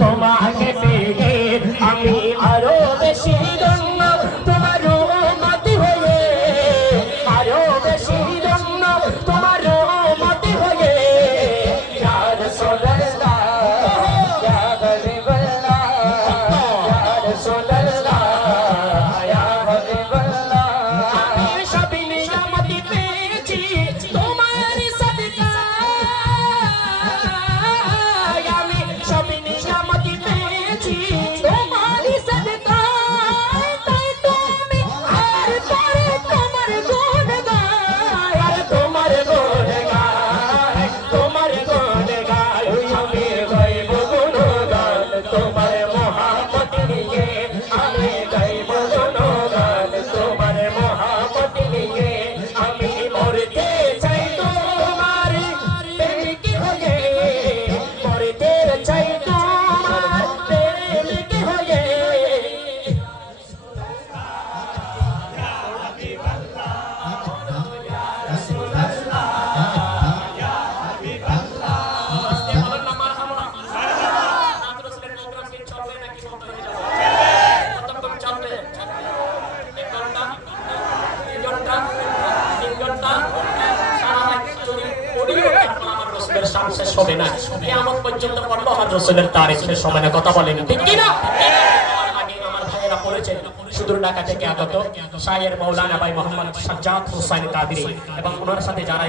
তোমাকে পেয়ে আমি আরো বেশি ধন্য, তোমার উম্মত হয়ে আরো বেশি ধন্য, তোমার উম্মত হয়ে ইয়া রাসূলুল্লাহ ইয়া হাবিবাল্লাহ ইয়া রাসূলুল্লাহ ইয়া হাবিবাল্লাহ। আমি সব নিয়ামত পেয়েছি তোমার সাদকায়, আমি সব নিয়ামত পেয়েছি তোমার সাদকায়, তাই তো আমি আর পরে তোমার গুণ গাই, আর তোমার গুণ গাই, তোমার গুণ গাই। আমি গাইব গুণগান তোমার মহব্বত নিয়ে, আমি গাইব গুণগান তোমার মহব্বত নিয়ে। আমি মরতে চাই তোমার প্রেমিক হয়ে, মরতে চাই তোমার প্রেমিক হয়ে। শেষ হবে না, কিয়ামত পর্যন্ত পড়বো আর রাসূলের তারিখের সময় কথা বলেন ঠিক কি না? আগে আমার ভাইয়েরা পড়েছেন সুদূর ঢাকা থেকে আগত শায়ের মাওলানা ভাই মোহাম্মদ সাজ্জাদ হোসেন কাদরি এবং ওনার সাথে যারা